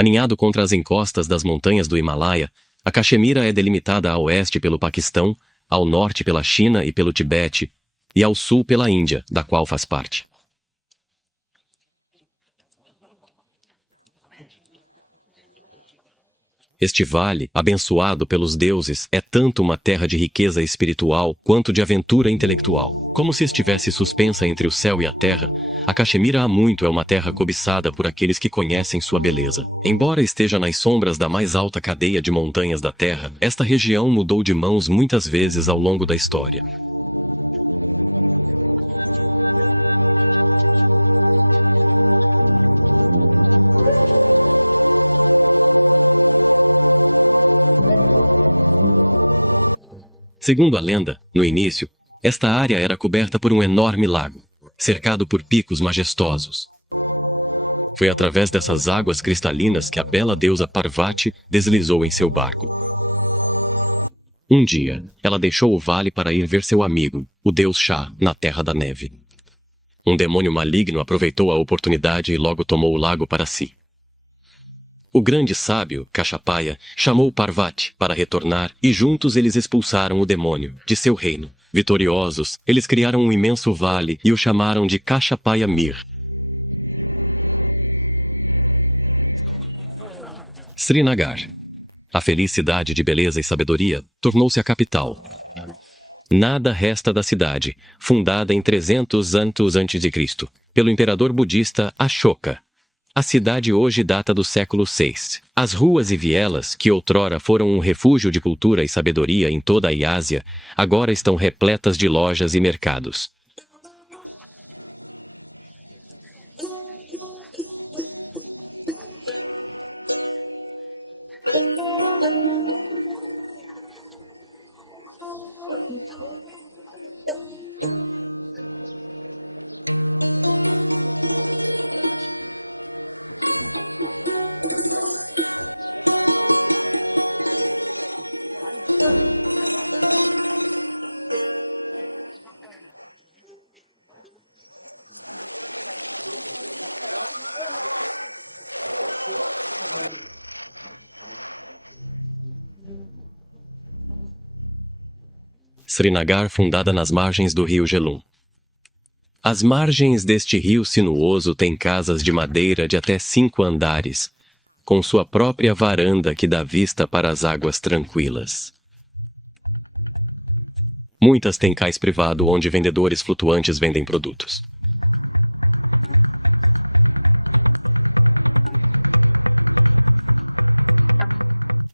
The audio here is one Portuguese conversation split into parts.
Aninhado contra as encostas das montanhas do Himalaia, a Caxemira é delimitada a oeste pelo Paquistão, ao norte pela China e pelo Tibete, e ao sul pela Índia, da qual faz parte. Este vale, abençoado pelos deuses, é tanto uma terra de riqueza espiritual quanto de aventura intelectual. Como se estivesse suspensa entre o céu e a terra, a Caxemira há muito é uma terra cobiçada por aqueles que conhecem sua beleza. Embora esteja nas sombras da mais alta cadeia de montanhas da terra, esta região mudou de mãos muitas vezes ao longo da história. Segundo a lenda, no início, esta área era coberta por um enorme lago, cercado por picos majestosos. Foi através dessas águas cristalinas que a bela deusa Parvati deslizou em seu barco. Um dia, ela deixou o vale para ir ver seu amigo, o deus Shah, na Terra da Neve. Um demônio maligno aproveitou a oportunidade e logo tomou o lago para si. O grande sábio, Kashapaya, chamou Parvati para retornar e juntos eles expulsaram o demônio de seu reino. Vitoriosos, eles criaram um imenso vale e o chamaram de Kashapaya Mir. Srinagar, a feliz cidade de beleza e sabedoria, tornou-se a capital. Nada resta da cidade, fundada em 300 anos antes de Cristo, pelo imperador budista Ashoka. A cidade hoje data do século VI. As ruas e vielas, que outrora foram um refúgio de cultura e sabedoria em toda a Ásia, agora estão repletas de lojas e mercados. Srinagar, fundada nas margens do rio Jhelum. As margens deste rio sinuoso têm casas de madeira de até 5 andares, com sua própria varanda que dá vista para as águas tranquilas. Muitas têm cais privado onde vendedores flutuantes vendem produtos.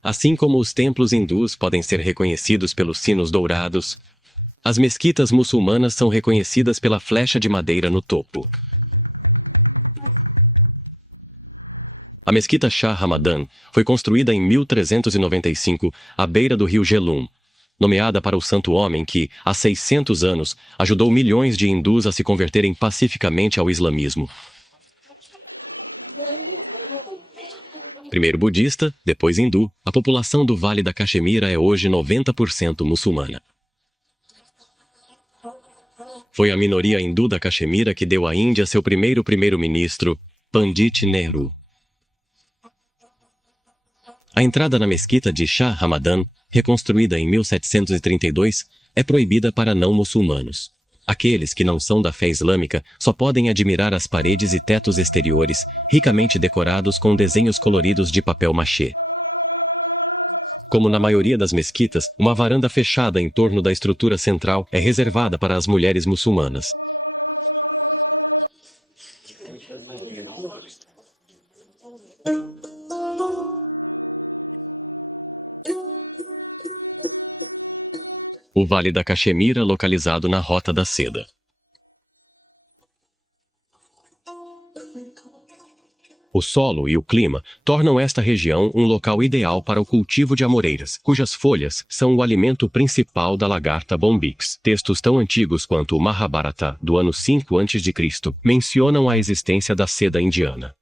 Assim como os templos hindus podem ser reconhecidos pelos sinos dourados, as mesquitas muçulmanas são reconhecidas pela flecha de madeira no topo. A mesquita Shah Ramadan foi construída em 1395 à beira do rio Jhelum, nomeada para o santo homem que, há 600 anos, ajudou milhões de hindus a se converterem pacificamente ao islamismo. Primeiro budista, depois hindu, a população do Vale da Caxemira é hoje 90% muçulmana. Foi a minoria hindu da Caxemira que deu à Índia seu primeiro-ministro, Pandit Nehru. A entrada na mesquita de Shah Ramadan, reconstruída em 1732, é proibida para não muçulmanos. Aqueles que não são da fé islâmica só podem admirar as paredes e tetos exteriores, ricamente decorados com desenhos coloridos de papel machê. Como na maioria das mesquitas, uma varanda fechada em torno da estrutura central é reservada para as mulheres muçulmanas. O Vale da Caxemira, localizado na Rota da Seda. O solo e o clima tornam esta região um local ideal para o cultivo de amoreiras, cujas folhas são o alimento principal da lagarta bombix. Textos tão antigos quanto o Mahabharata, do ano 5 a.C., mencionam a existência da seda indiana.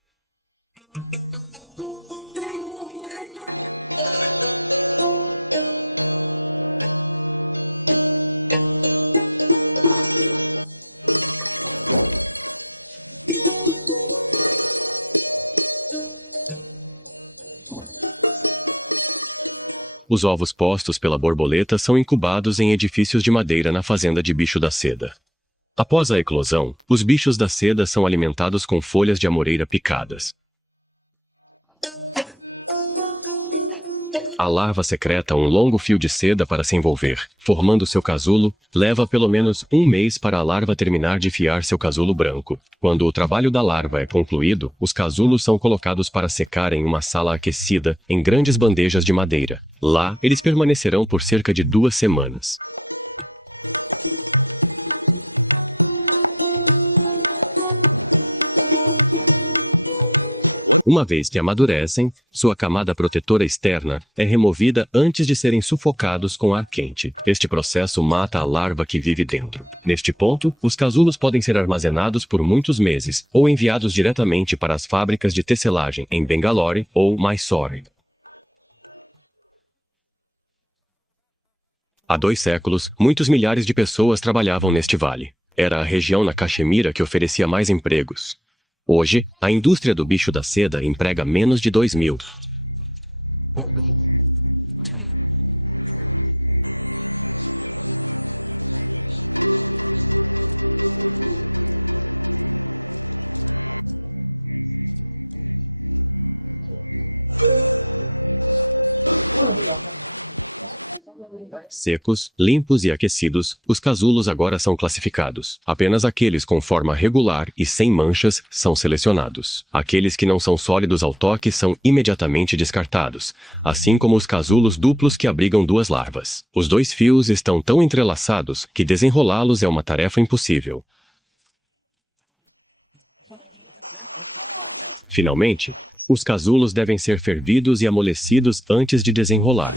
Os ovos postos pela borboleta são incubados em edifícios de madeira na fazenda de bicho da seda. Após a eclosão, os bichos da seda são alimentados com folhas de amoreira picadas. A larva secreta um longo fio de seda para se envolver, formando seu casulo. Leva pelo menos um mês para a larva terminar de fiar seu casulo branco. Quando o trabalho da larva é concluído, os casulos são colocados para secar em uma sala aquecida, em grandes bandejas de madeira. Lá, eles permanecerão por cerca de 2 semanas. Uma vez que amadurecem, sua camada protetora externa é removida antes de serem sufocados com ar quente. Este processo mata a larva que vive dentro. Neste ponto, os casulos podem ser armazenados por muitos meses ou enviados diretamente para as fábricas de tecelagem em Bangalore ou Mysore. Há 2 séculos, muitos milhares de pessoas trabalhavam neste vale. Era a região na Caxemira que oferecia mais empregos. Hoje, a indústria do bicho da seda emprega menos de 2.000. Secos, limpos e aquecidos, os casulos agora são classificados. Apenas aqueles com forma regular e sem manchas são selecionados. Aqueles que não são sólidos ao toque são imediatamente descartados, assim como os casulos duplos que abrigam 2 larvas. Os 2 fios estão tão entrelaçados que desenrolá-los é uma tarefa impossível. Finalmente, os casulos devem ser fervidos e amolecidos antes de desenrolar.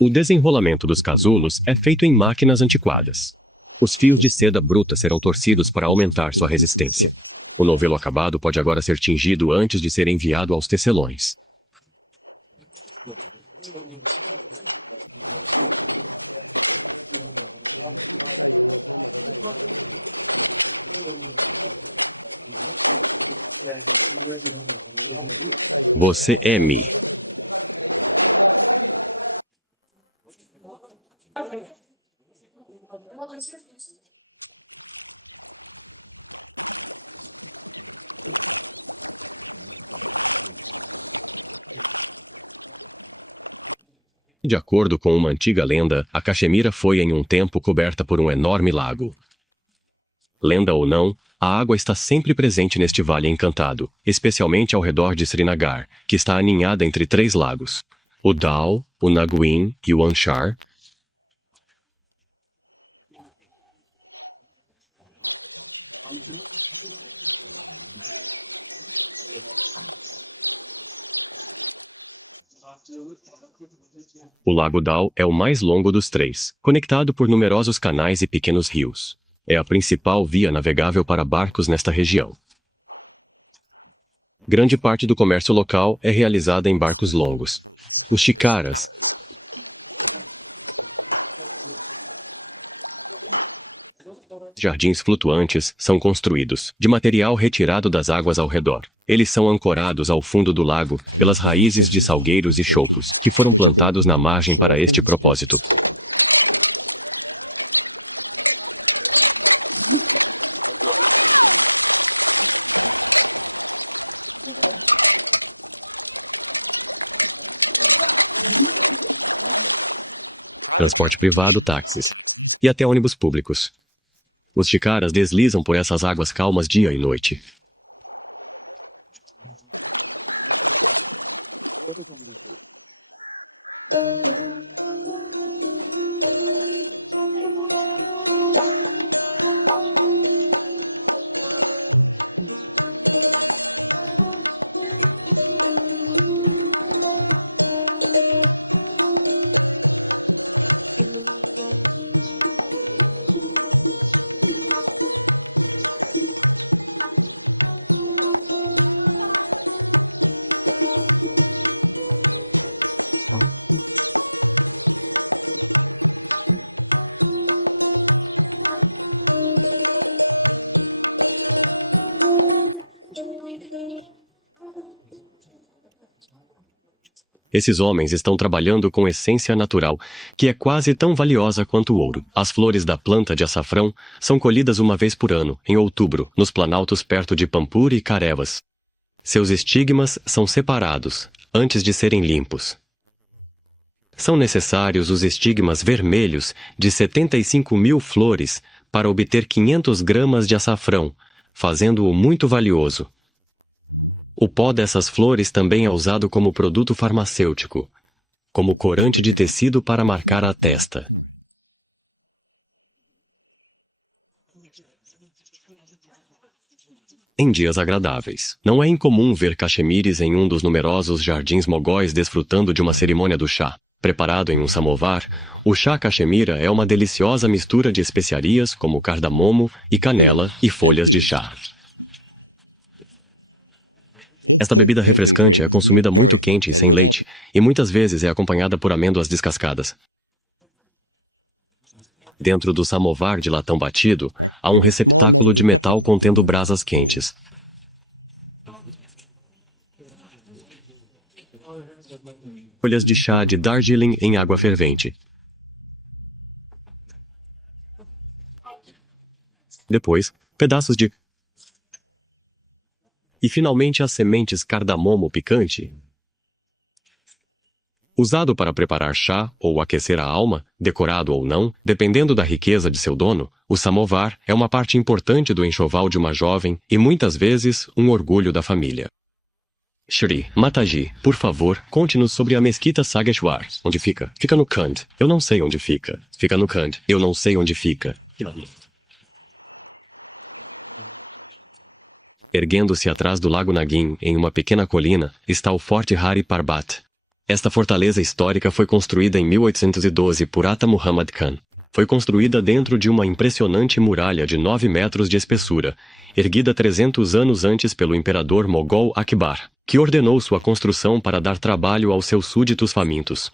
O desenrolamento dos casulos é feito em máquinas antiquadas. Os fios de seda bruta serão torcidos para aumentar sua resistência. O novelo acabado pode agora ser tingido antes de ser enviado aos tecelões. Você é Mi. De acordo com uma antiga lenda, a Caxemira foi em um tempo coberta por um enorme lago. Lenda ou não, a água está sempre presente neste vale encantado, especialmente ao redor de Srinagar, que está aninhada entre 3 lagos: o Dal, o Naguin e o Anshar. O Lago Dal é o mais longo dos 3, conectado por numerosos canais e pequenos rios. É a principal via navegável para barcos nesta região. Grande parte do comércio local é realizada em barcos longos. Os shikaras, jardins flutuantes, são construídos de material retirado das águas ao redor. Eles são ancorados ao fundo do lago pelas raízes de salgueiros e choupos, que foram plantados na margem para este propósito. Transporte privado, táxis e até ônibus públicos. Os shikaras deslizam por essas águas calmas dia e noite. Esses homens estão trabalhando com essência natural, que é quase tão valiosa quanto o ouro. As flores da planta de açafrão são colhidas uma vez por ano, em outubro, nos planaltos perto de Pampur e Karevas. Seus estigmas são separados, antes de serem limpos. São necessários os estigmas vermelhos de 75.000 flores para obter 500 gramas de açafrão, fazendo-o muito valioso. O pó dessas flores também é usado como produto farmacêutico, como corante de tecido para marcar a testa. Em dias agradáveis, não é incomum ver caxemires em um dos numerosos jardins mogóis desfrutando de uma cerimônia do chá. Preparado em um samovar, o chá caxemira é uma deliciosa mistura de especiarias como cardamomo e canela e folhas de chá. Esta bebida refrescante é consumida muito quente e sem leite, e muitas vezes é acompanhada por amêndoas descascadas. Dentro do samovar de latão batido, há um receptáculo de metal contendo brasas quentes. Folhas de chá de Darjeeling em água fervente. Depois, pedaços de... E finalmente as sementes cardamomo picante. Usado para preparar chá ou aquecer a alma, decorado ou não, dependendo da riqueza de seu dono, o samovar é uma parte importante do enxoval de uma jovem e muitas vezes um orgulho da família. Shri, Mataji, por favor, conte-nos sobre a mesquita Sageshwar. Onde fica? Fica no Kand. Eu não sei onde fica. Fica no Kand. Eu não sei onde fica. Erguendo-se atrás do Lago Nagin, em uma pequena colina, está o Forte Hari Parbat. Esta fortaleza histórica foi construída em 1812 por Ata Muhammad Khan. Foi construída dentro de uma impressionante muralha de 9 metros de espessura, erguida 300 anos antes pelo imperador Mogol Akbar, que ordenou sua construção para dar trabalho aos seus súditos famintos.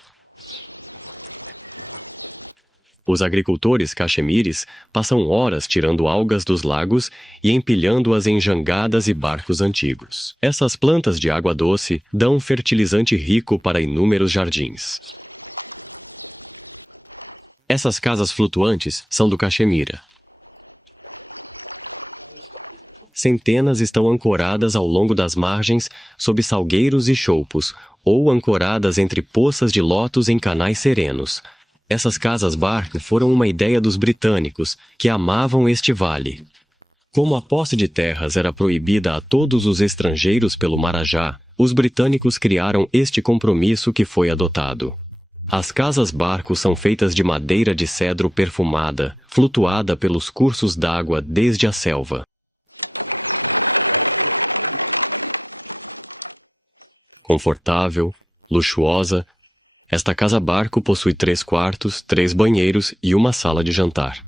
Os agricultores caxemires passam horas tirando algas dos lagos e empilhando-as em jangadas e barcos antigos. Essas plantas de água doce dão fertilizante rico para inúmeros jardins. Essas casas flutuantes são do Caxemira. Centenas estão ancoradas ao longo das margens sob salgueiros e choupos, ou ancoradas entre poças de lótus em canais serenos. Essas casas-barco foram uma ideia dos britânicos, que amavam este vale. Como a posse de terras era proibida a todos os estrangeiros pelo Marajá, os britânicos criaram este compromisso que foi adotado. As casas-barco são feitas de madeira de cedro perfumada, flutuada pelos cursos d'água desde a selva. Confortável, luxuosa, esta casa-barco possui 3 quartos, 3 banheiros e uma sala de jantar.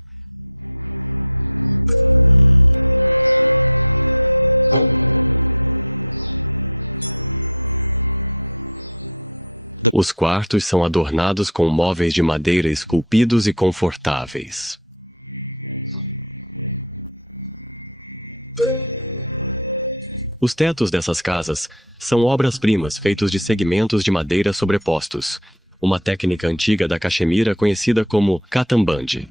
Os quartos são adornados com móveis de madeira esculpidos e confortáveis. Os tetos dessas casas são obras-primas feitos de segmentos de madeira sobrepostos, uma técnica antiga da Caxemira conhecida como Katamband.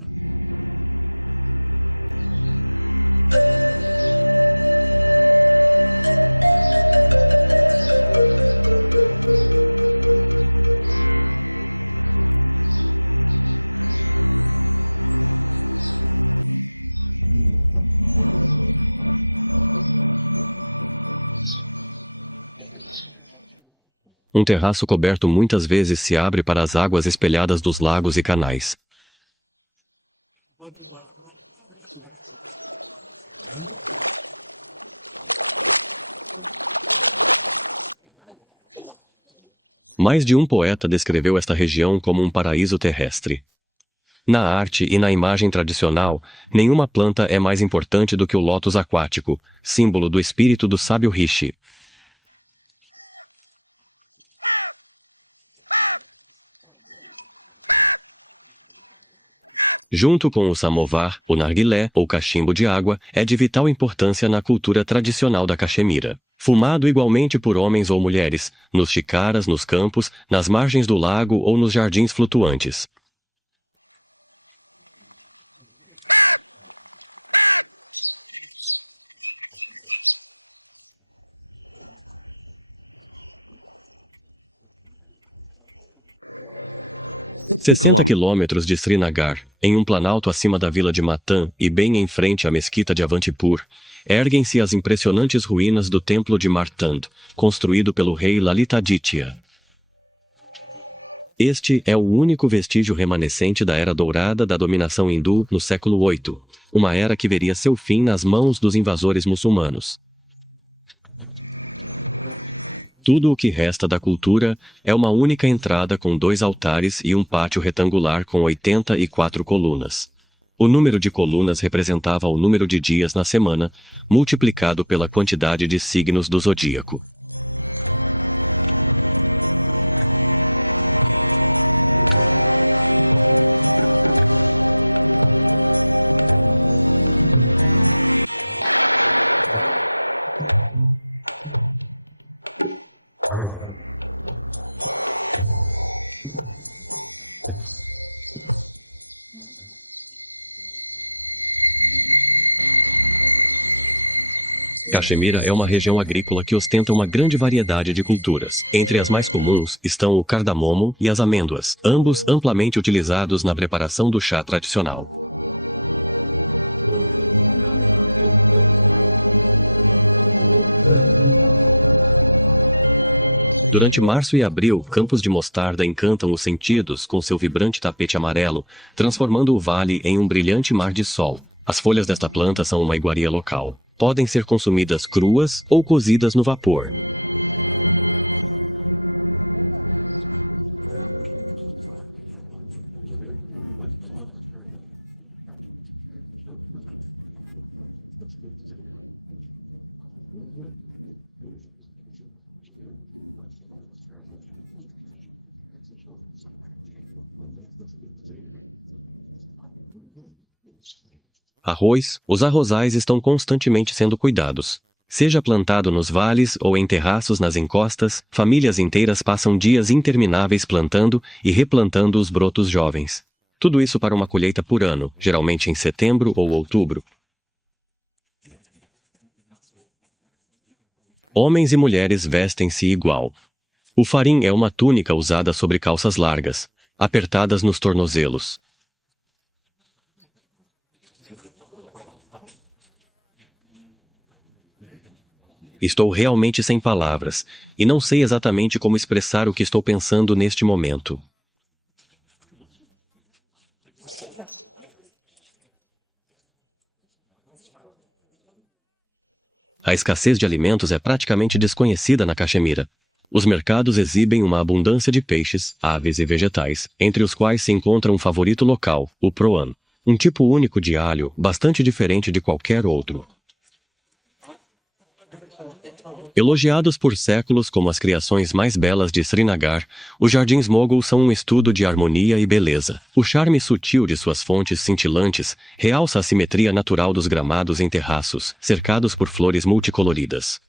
Um terraço coberto muitas vezes se abre para as águas espelhadas dos lagos e canais. Mais de um poeta descreveu esta região como um paraíso terrestre. Na arte e na imagem tradicional, nenhuma planta é mais importante do que o lótus aquático, símbolo do espírito do sábio Rishi. Junto com o samovar, o narguilé, ou cachimbo de água, é de vital importância na cultura tradicional da Caxemira. Fumado igualmente por homens ou mulheres, nos chicaras, nos campos, nas margens do lago ou nos jardins flutuantes. Quilômetros. 60 quilômetros de Srinagar, em um planalto acima da vila de Matan e bem em frente à mesquita de Avantipur, erguem-se as impressionantes ruínas do templo de Martand, construído pelo rei Lalitaditya. Este é o único vestígio remanescente da era dourada da dominação hindu no século VIII, uma era que veria seu fim nas mãos dos invasores muçulmanos. Tudo o que resta da cultura é uma única entrada com 2 altares e um pátio retangular com 84 colunas. O número de colunas representava o número de dias na semana, multiplicado pela quantidade de signos do zodíaco. Caxemira é uma região agrícola que ostenta uma grande variedade de culturas. Entre as mais comuns estão o cardamomo e as amêndoas, ambos amplamente utilizados na preparação do chá tradicional. Durante março e abril, campos de mostarda encantam os sentidos com seu vibrante tapete amarelo, transformando o vale em um brilhante mar de sol. As folhas desta planta são uma iguaria local. Podem ser consumidas cruas ou cozidas no vapor. Arroz, os arrozais estão constantemente sendo cuidados. Seja plantado nos vales ou em terraços nas encostas, famílias inteiras passam dias intermináveis plantando e replantando os brotos jovens. Tudo isso para uma colheita por ano, geralmente em setembro ou outubro. Homens e mulheres vestem-se igual. O farim é uma túnica usada sobre calças largas, apertadas nos tornozelos. Estou realmente sem palavras, e não sei exatamente como expressar o que estou pensando neste momento. A escassez de alimentos é praticamente desconhecida na Caxemira. Os mercados exibem uma abundância de peixes, aves e vegetais, entre os quais se encontra um favorito local, o proan, um tipo único de alho, bastante diferente de qualquer outro. Elogiados por séculos como as criações mais belas de Srinagar, os jardins Mughal são um estudo de harmonia e beleza. O charme sutil de suas fontes cintilantes realça a simetria natural dos gramados em terraços, cercados por flores multicoloridas.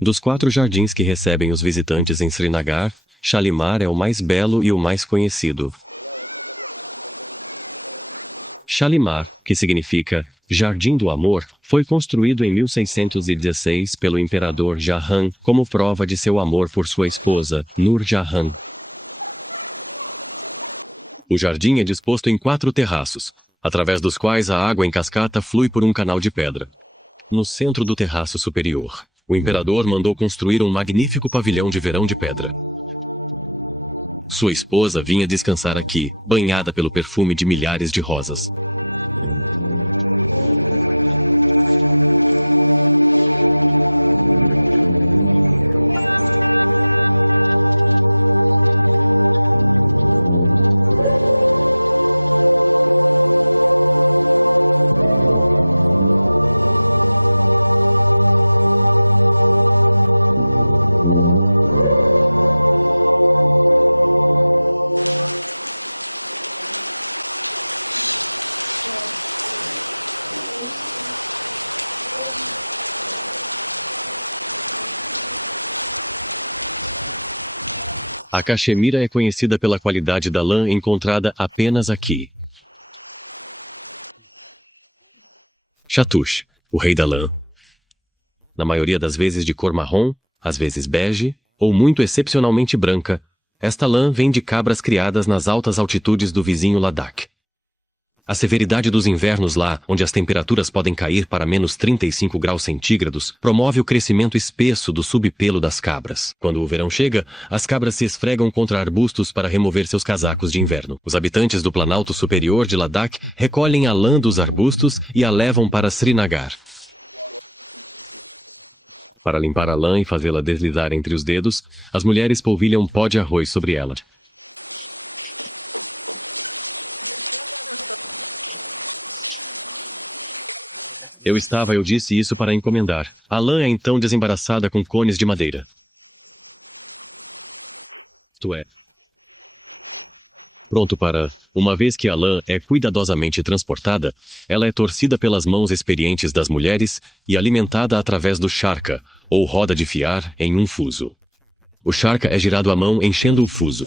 Dos 4 jardins que recebem os visitantes em Srinagar, Shalimar é o mais belo e o mais conhecido. Shalimar, que significa Jardim do Amor, foi construído em 1616 pelo imperador Jahan como prova de seu amor por sua esposa, Nur Jahan. O jardim é disposto em 4 terraços, através dos quais a água em cascata flui por um canal de pedra. No centro do terraço superior, o imperador mandou construir um magnífico pavilhão de verão de pedra. Sua esposa vinha descansar aqui, banhada pelo perfume de milhares de rosas. A cachemira é conhecida pela qualidade da lã encontrada apenas aqui. Chatouche, o rei da lã. Na maioria das vezes de cor marrom, às vezes bege, ou muito excepcionalmente branca, esta lã vem de cabras criadas nas altas altitudes do vizinho Ladakh. A severidade dos invernos lá, onde as temperaturas podem cair para menos 35 graus centígrados, promove o crescimento espesso do subpelo das cabras. Quando o verão chega, as cabras se esfregam contra arbustos para remover seus casacos de inverno. Os habitantes do Planalto Superior de Ladakh recolhem a lã dos arbustos e a levam para Srinagar. Para limpar a lã e fazê-la deslizar entre os dedos, as mulheres polvilham pó de arroz sobre ela. Eu disse isso para encomendar. A lã é então desembaraçada com cones de madeira. Isto é, pronto para... Uma vez que a lã é cuidadosamente transportada, ela é torcida pelas mãos experientes das mulheres e alimentada através do charca, ou roda de fiar, em um fuso. O charca é girado à mão enchendo o fuso.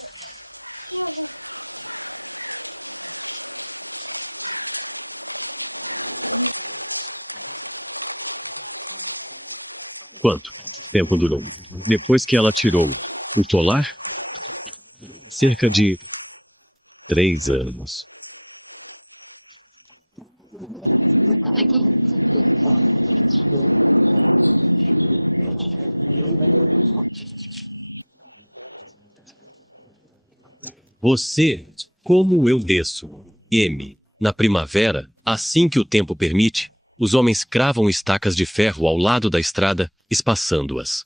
Quanto tempo durou? Depois que ela tirou o colar? Cerca de 3 anos. Você, como eu desço, M, na primavera, assim que o tempo permite, os homens cravam estacas de ferro ao lado da estrada, espaçando-as.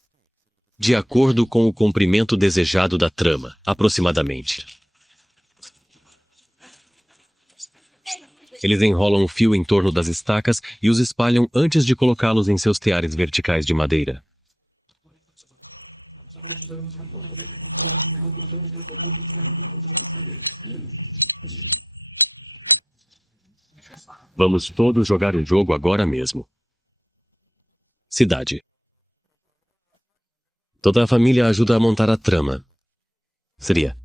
De acordo com o comprimento desejado da trama, aproximadamente. Eles enrolam o fio em torno das estacas e os espalham antes de colocá-los em seus teares verticais de madeira. Vamos todos jogar um jogo agora mesmo. Cidade. Toda a família ajuda a montar a trama. Seria.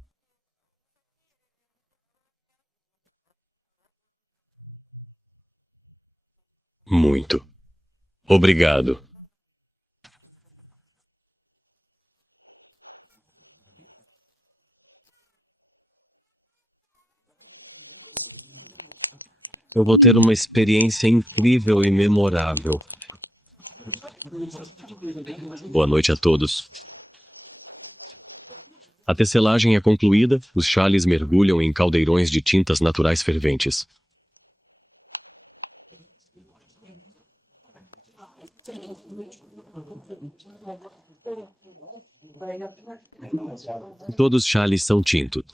Muito. Obrigado. Eu vou ter uma experiência incrível e memorável. Boa noite a todos. A tecelagem é concluída, os chales mergulham em caldeirões de tintas naturais ferventes. Todos os chales são tintos.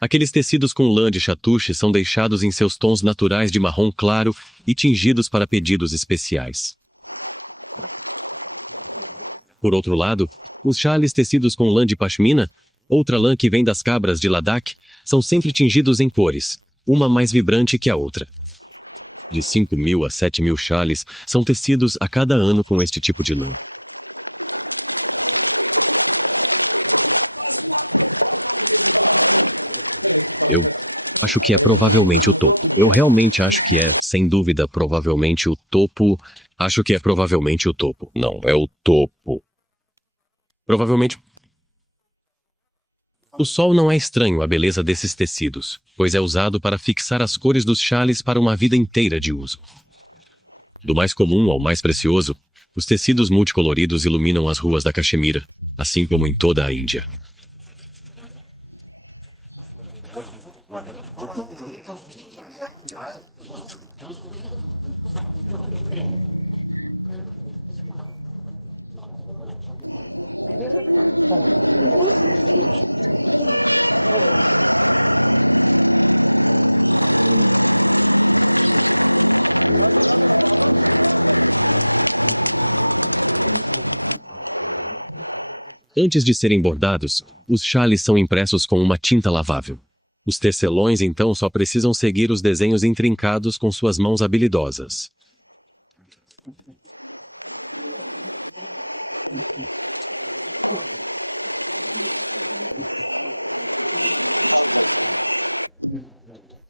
Aqueles tecidos com lã de chatouche são deixados em seus tons naturais de marrom claro e tingidos para pedidos especiais. Por outro lado, os chales tecidos com lã de pashmina, outra lã que vem das cabras de Ladakh, são sempre tingidos em cores, uma mais vibrante que a outra. De 5.000 a 7.000 chales são tecidos a cada ano com este tipo de lã. Eu acho que é provavelmente o topo. Eu realmente acho que é, sem dúvida, provavelmente o topo. Acho que é provavelmente o topo. Não, é o topo. Provavelmente. O sol não é estranho à beleza desses tecidos, pois é usado para fixar as cores dos chales para uma vida inteira de uso. Do mais comum ao mais precioso, os tecidos multicoloridos iluminam as ruas da Caxemira, assim como em toda a Índia. Antes de serem bordados, os chales são impressos com uma tinta lavável. Os tecelões então só precisam seguir os desenhos intrincados com suas mãos habilidosas.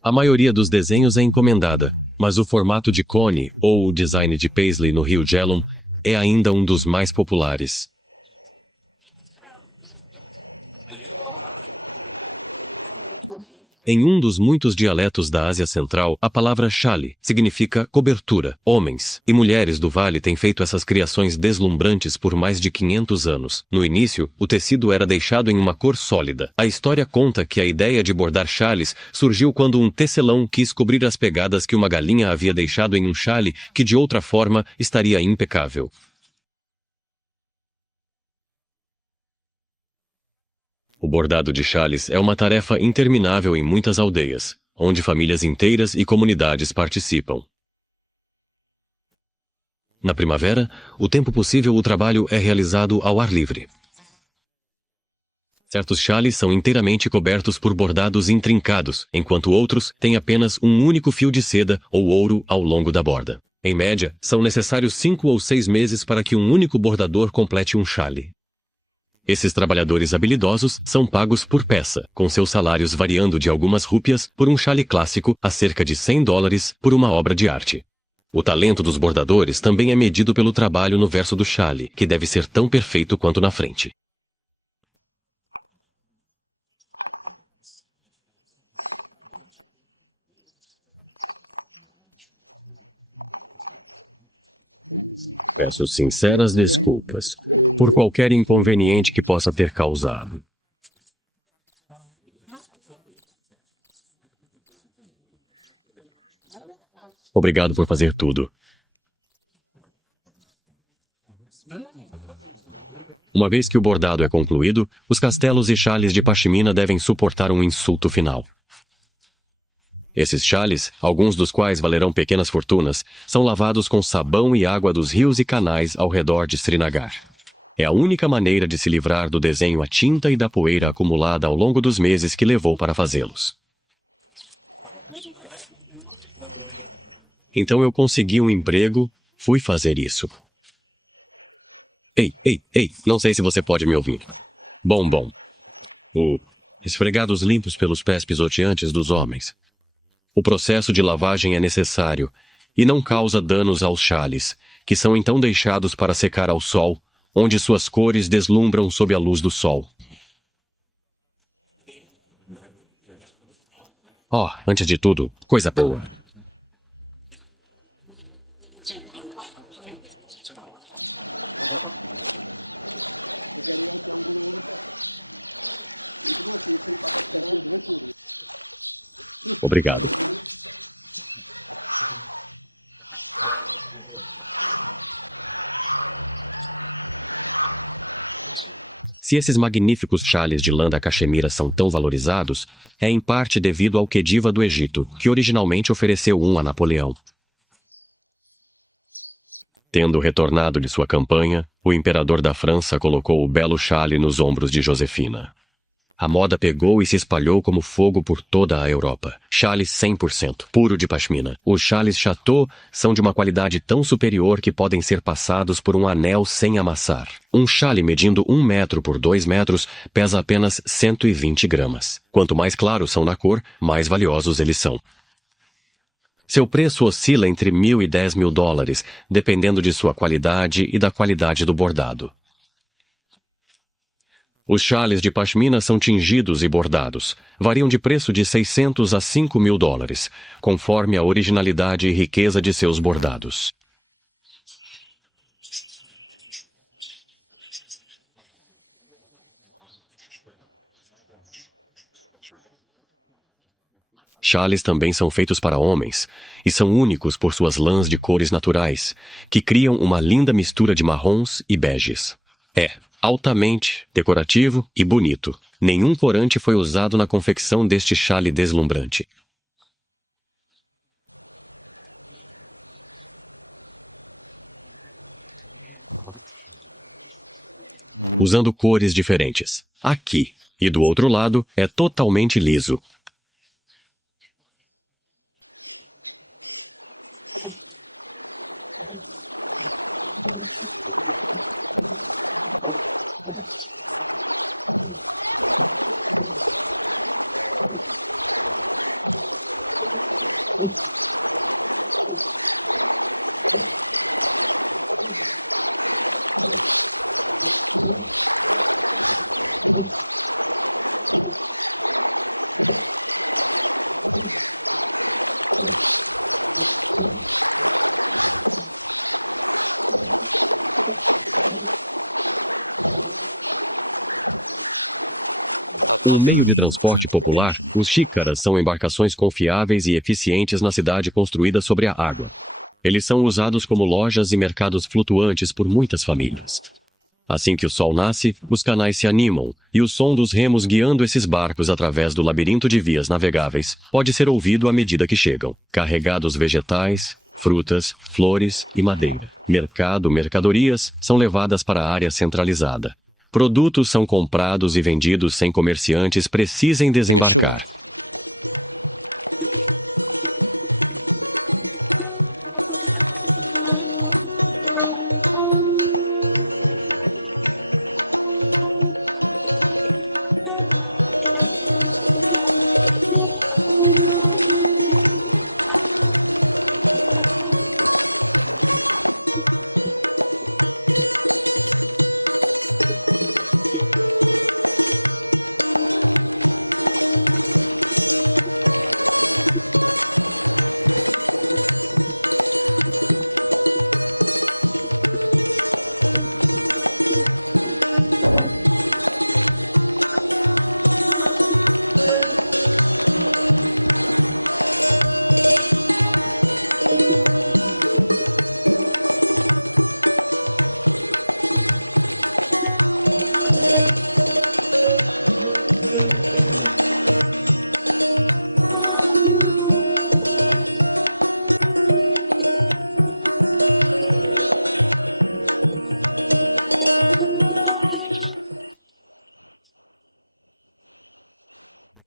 A maioria dos desenhos é encomendada, mas o formato de cone ou o design de Paisley no Rio Jellum é ainda um dos mais populares. Em um dos muitos dialetos da Ásia Central, a palavra chale significa cobertura. Homens e mulheres do vale têm feito essas criações deslumbrantes por mais de 500 anos. No início, o tecido era deixado em uma cor sólida. A história conta que a ideia de bordar chales surgiu quando um tecelão quis cobrir as pegadas que uma galinha havia deixado em um chale que de outra forma estaria impecável. O bordado de chales é uma tarefa interminável em muitas aldeias, onde famílias inteiras e comunidades participam. Na primavera, o tempo possível o trabalho é realizado ao ar livre. Certos chales são inteiramente cobertos por bordados intrincados, enquanto outros têm apenas um único fio de seda ou ouro ao longo da borda. Em média, são necessários 5 ou 6 meses para que um único bordador complete um chale. Esses trabalhadores habilidosos são pagos por peça, com seus salários variando de algumas rúpias por um chale clássico a cerca de $100 por uma obra de arte. O talento dos bordadores também é medido pelo trabalho no verso do chale, que deve ser tão perfeito quanto na frente. Peço sinceras desculpas por qualquer inconveniente que possa ter causado. Obrigado por fazer tudo. Uma vez que o bordado é concluído, os castelos e chales de pashmina devem suportar um insulto final. Esses chales, alguns dos quais valerão pequenas fortunas, são lavados com sabão e água dos rios e canais ao redor de Srinagar. É a única maneira de se livrar do desenho à tinta e da poeira acumulada ao longo dos meses que levou para fazê-los. Então eu consegui um emprego, fui fazer isso. Ei, não sei se você pode me ouvir. Bom. Esfregados limpos pelos pés pisoteantes dos homens. O processo de lavagem é necessário e não causa danos aos chales, que são então deixados para secar ao sol, onde suas cores deslumbram sob a luz do sol. Antes de tudo, coisa boa. Obrigado. Se esses magníficos chales de lã da Caxemira são tão valorizados, é em parte devido ao Khedive do Egito, que originalmente ofereceu um a Napoleão. Tendo retornado de sua campanha, o imperador da França colocou o belo chale nos ombros de Josefina. A moda pegou e se espalhou como fogo por toda a Europa. Chales 100%, puro de pashmina. Os chales Chateau são de uma qualidade tão superior que podem ser passados por um anel sem amassar. Um chale medindo 1 metro por 2 metros pesa apenas 120 gramas. Quanto mais claros são na cor, mais valiosos eles são. Seu preço oscila entre $1.000 e $10.000, dependendo de sua qualidade e da qualidade do bordado. Os chales de pashmina são tingidos e bordados. Variam de preço de $600 a $5.000, conforme a originalidade e riqueza de seus bordados. Chales também são feitos para homens, e são únicos por suas lãs de cores naturais, que criam uma linda mistura de marrons e beges. Altamente decorativo e bonito. Nenhum corante foi usado na confecção deste chale deslumbrante. Usando cores diferentes. Aqui e do outro lado é totalmente liso. Um meio de transporte popular, os xícaras são embarcações confiáveis e eficientes na cidade construída sobre a água. Eles são usados como lojas e mercados flutuantes por muitas famílias. Assim que o sol nasce, os canais se animam, e o som dos remos guiando esses barcos através do labirinto de vias navegáveis pode ser ouvido à medida que chegam, carregados vegetais, frutas, flores e madeira. Mercadorias são levadas para a área centralizada. Produtos são comprados e vendidos sem comerciantes precisem desembarcar.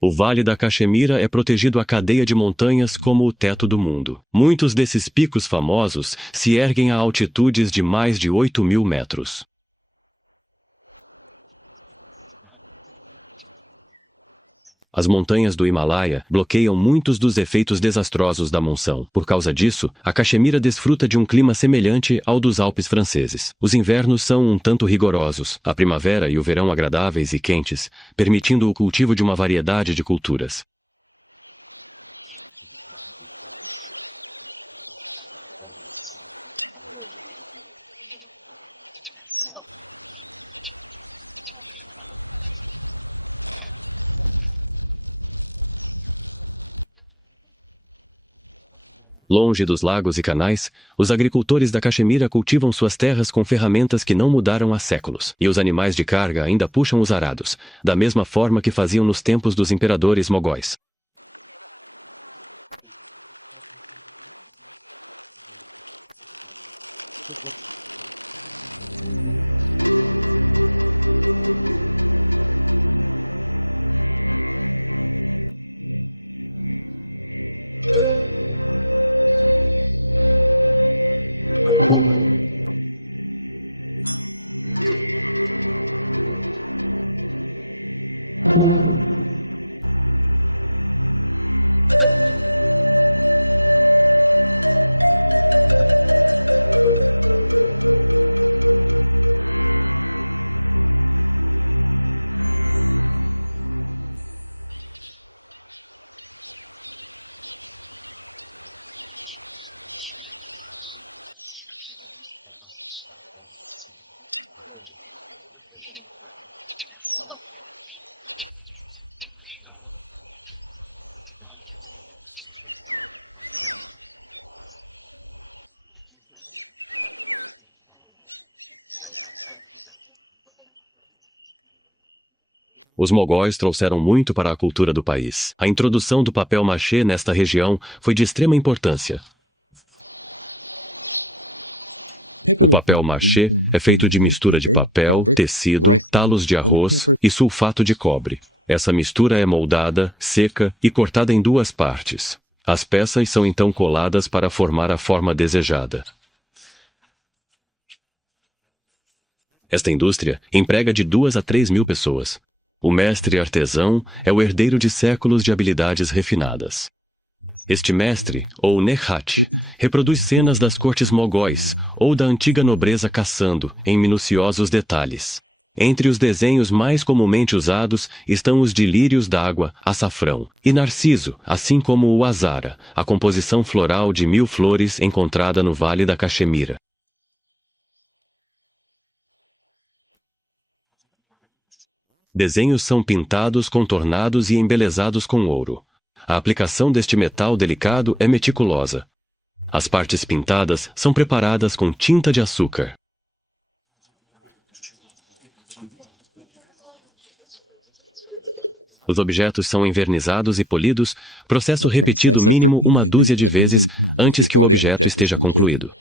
O Vale da Caxemira é protegido à cadeia de montanhas como o teto do mundo. Muitos desses picos famosos se erguem a altitudes de mais de 8.000 metros. As montanhas do Himalaia bloqueiam muitos dos efeitos desastrosos da monção. Por causa disso, a Caxemira desfruta de um clima semelhante ao dos Alpes franceses. Os invernos são um tanto rigorosos, a primavera e o verão agradáveis e quentes, permitindo o cultivo de uma variedade de culturas. Longe dos lagos e canais, os agricultores da Caxemira cultivam suas terras com ferramentas que não mudaram há séculos, e os animais de carga ainda puxam os arados, da mesma forma que faziam nos tempos dos imperadores mogóis. Os mogóis trouxeram muito para a cultura do país. A introdução do papel machê nesta região foi de extrema importância. O papel machê é feito de mistura de papel, tecido, talos de arroz e sulfato de cobre. Essa mistura é moldada, seca e cortada em duas partes. As peças são então coladas para formar a forma desejada. Esta indústria emprega de 2 a 3 mil pessoas. O mestre artesão é o herdeiro de séculos de habilidades refinadas. Este mestre, ou Nekhat, reproduz cenas das cortes mogóis ou da antiga nobreza caçando, em minuciosos detalhes. Entre os desenhos mais comumente usados estão os de lírios d'água, açafrão e narciso, assim como o azara, a composição floral de 1000 flores encontrada no Vale da Caxemira. Desenhos são pintados, contornados e embelezados com ouro. A aplicação deste metal delicado é meticulosa. As partes pintadas são preparadas com tinta de açúcar. Os objetos são envernizados e polidos, processo repetido mínimo uma dúzia de vezes antes que o objeto esteja concluído.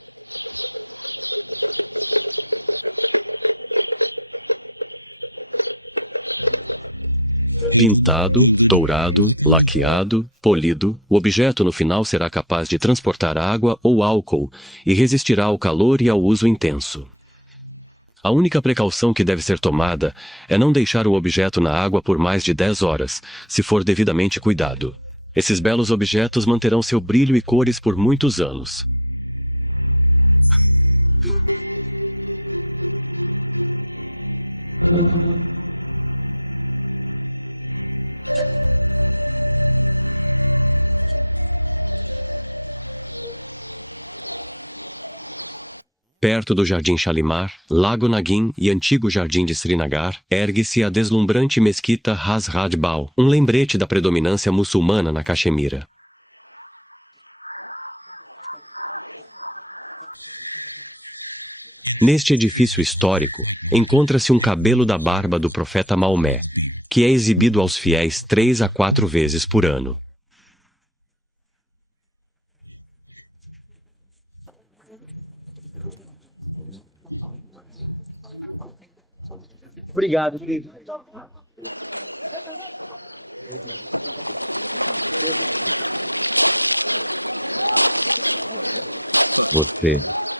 Pintado, dourado, laqueado, polido, o objeto no final será capaz de transportar água ou álcool e resistirá ao calor e ao uso intenso. A única precaução que deve ser tomada é não deixar o objeto na água por mais de 10 horas, se for devidamente cuidado. Esses belos objetos manterão seu brilho e cores por muitos anos. Perto do Jardim Shalimar, Lago Nagin e antigo Jardim de Srinagar, ergue-se a deslumbrante mesquita Hazrat Bal, um lembrete da predominância muçulmana na Caxemira. Neste edifício histórico, encontra-se um cabelo da barba do profeta Maomé, que é exibido aos fiéis 3 a 4 vezes por ano. Obrigado, querido.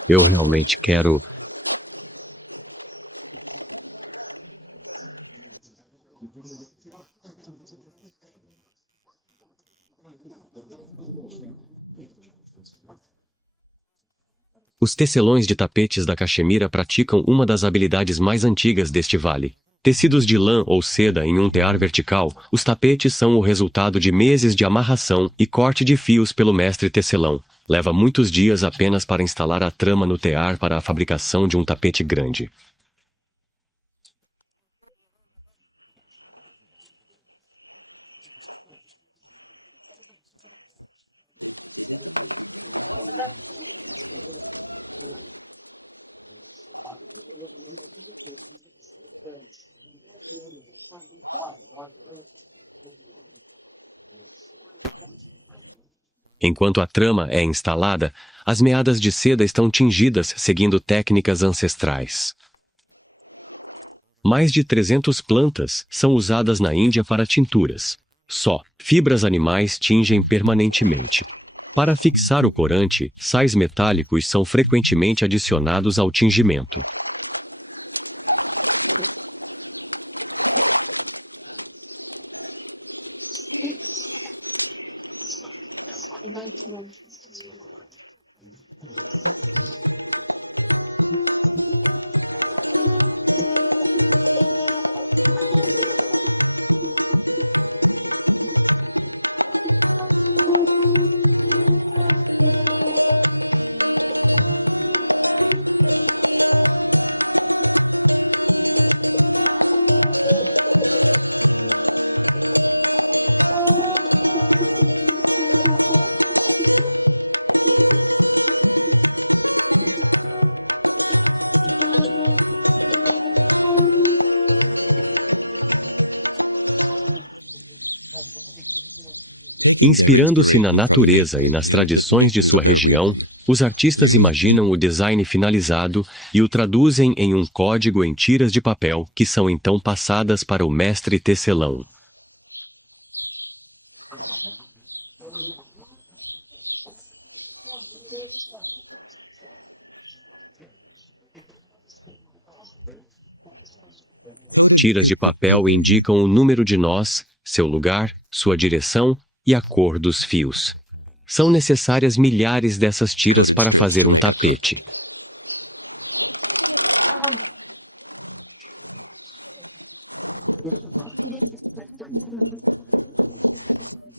Eu realmente quero... Os tecelões de tapetes da Caxemira praticam uma das habilidades mais antigas deste vale. Tecidos de lã ou seda em um tear vertical, os tapetes são o resultado de meses de amarração e corte de fios pelo mestre tecelão. Leva muitos dias apenas para instalar a trama no tear para a fabricação de um tapete grande. Enquanto a trama é instalada, as meadas de seda estão tingidas seguindo técnicas ancestrais. Mais de 300 plantas são usadas na Índia para tinturas. Só fibras animais tingem permanentemente. Para fixar o corante, sais metálicos são frequentemente adicionados ao tingimento. Inspirando-se na natureza e nas tradições de sua região, os artistas imaginam o design finalizado e o traduzem em um código em tiras de papel, que são então passadas para o mestre tecelão. Tiras de papel indicam o número de nós, seu lugar, sua direção e a cor dos fios. São necessárias milhares dessas tiras para fazer um tapete.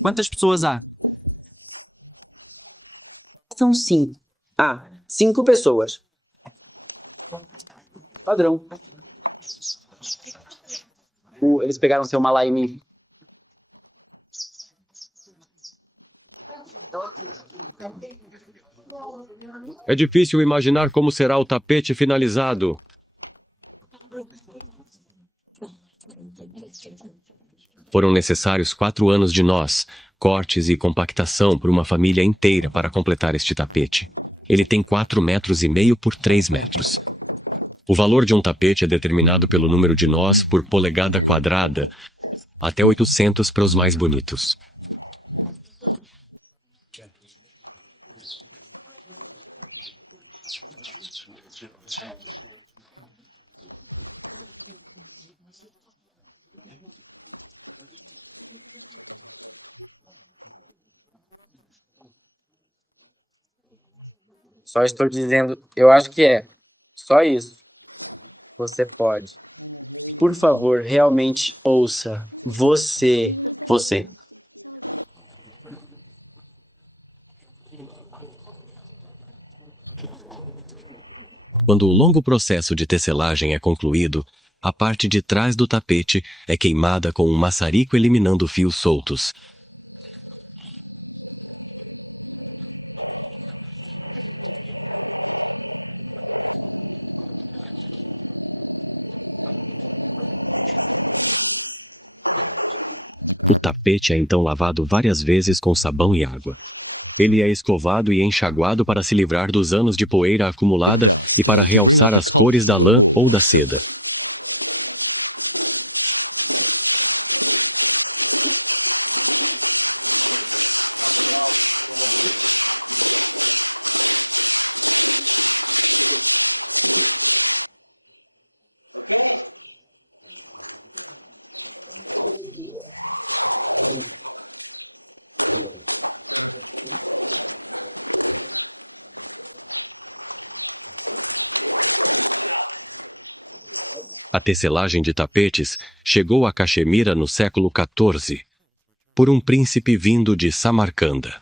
Quantas pessoas há? São 5. 5 pessoas. Padrão. Eles pegaram seu malá em mim. É difícil imaginar como será o tapete finalizado. Foram necessários 4 anos de nós, cortes e compactação por uma família inteira para completar este tapete. Ele tem 4,5 metros por 3 metros. O valor de um tapete é determinado pelo número de nós por polegada quadrada, até 800 para os mais bonitos. Só estou dizendo, eu acho que é. Só isso. Você pode. Por favor, realmente ouça. Você. Quando o longo processo de tecelagem é concluído, a parte de trás do tapete é queimada com um maçarico eliminando fios soltos. O tapete é então lavado várias vezes com sabão e água. Ele é escovado e enxaguado para se livrar dos anos de poeira acumulada e para realçar as cores da lã ou da seda. A tecelagem de tapetes chegou a Caxemira no século XIV, por um príncipe vindo de Samarcanda.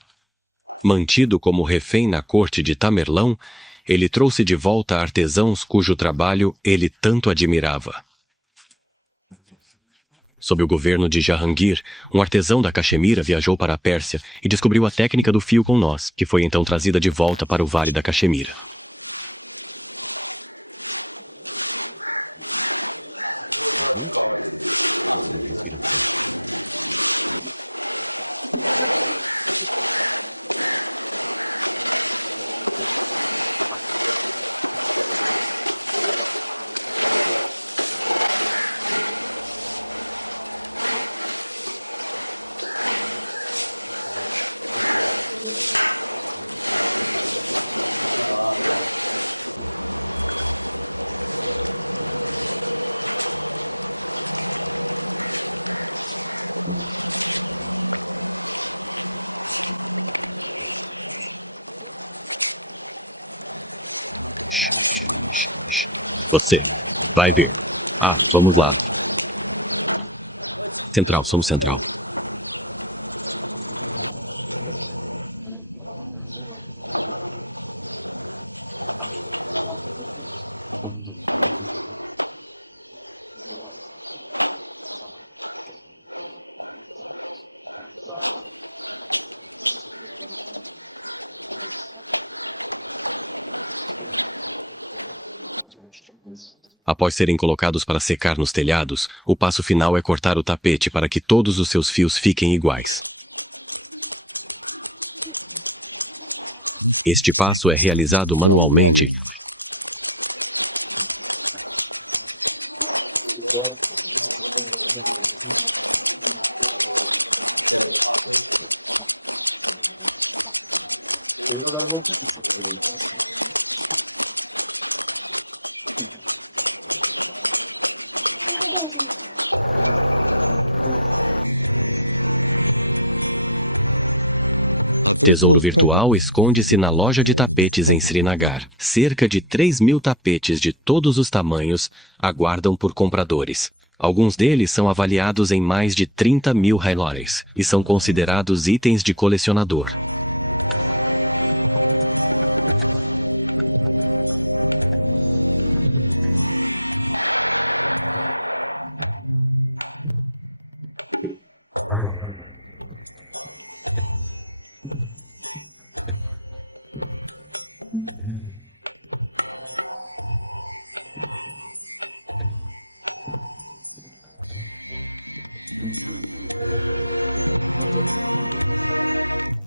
Mantido como refém na corte de Tamerlão, ele trouxe de volta artesãos cujo trabalho ele tanto admirava. Sob o governo de Jahangir, um artesão da Caxemira viajou para a Pérsia e descobriu a técnica do fio com nós, que foi então trazida de volta para o Vale da Caxemira. Você vai ver. Vamos lá. Central, somos central. Após serem colocados para secar nos telhados, o passo final é cortar o tapete para que todos os seus fios fiquem iguais. Este passo é realizado manualmente. O tesouro virtual esconde-se na loja de tapetes em Srinagar. Cerca de 3.000 tapetes de todos os tamanhos aguardam por compradores. Alguns deles são avaliados em mais de 30 mil reais e são considerados itens de colecionador.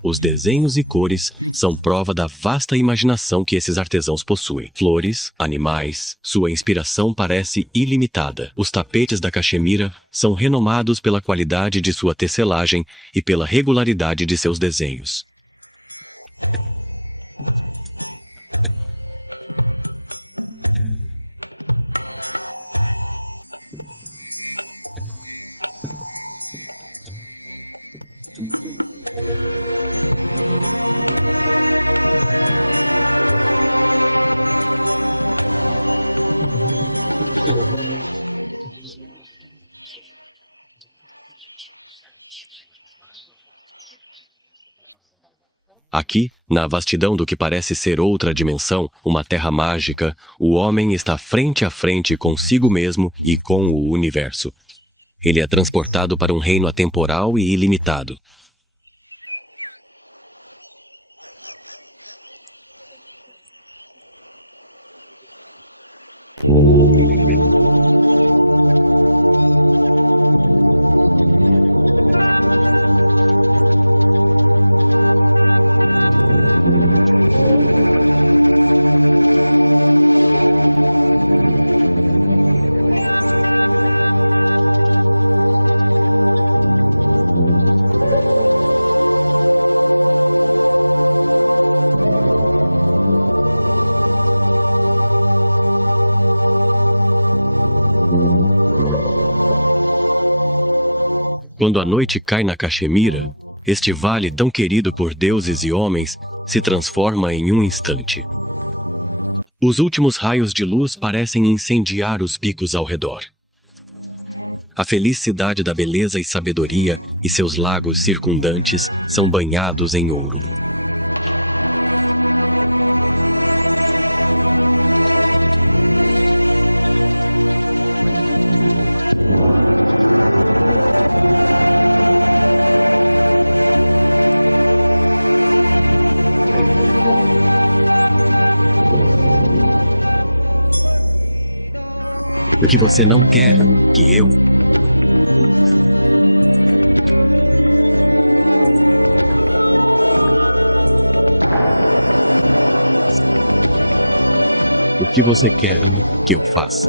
Os desenhos e cores são prova da vasta imaginação que esses artesãos possuem. Flores, animais, sua inspiração parece ilimitada. Os tapetes da Caxemira são renomados pela qualidade de sua tecelagem e pela regularidade de seus desenhos. Aqui, na vastidão do que parece ser outra dimensão, uma terra mágica, o homem está frente a frente consigo mesmo e com o universo. Ele é transportado para um reino atemporal e ilimitado. Quando a noite cai na Caxemira, este vale tão querido por deuses e homens se transforma em um instante. Os últimos raios de luz parecem incendiar os picos ao redor. A felicidade da beleza e sabedoria e seus lagos circundantes são banhados em ouro. O que você não quer que eu... O que você quer que eu faça?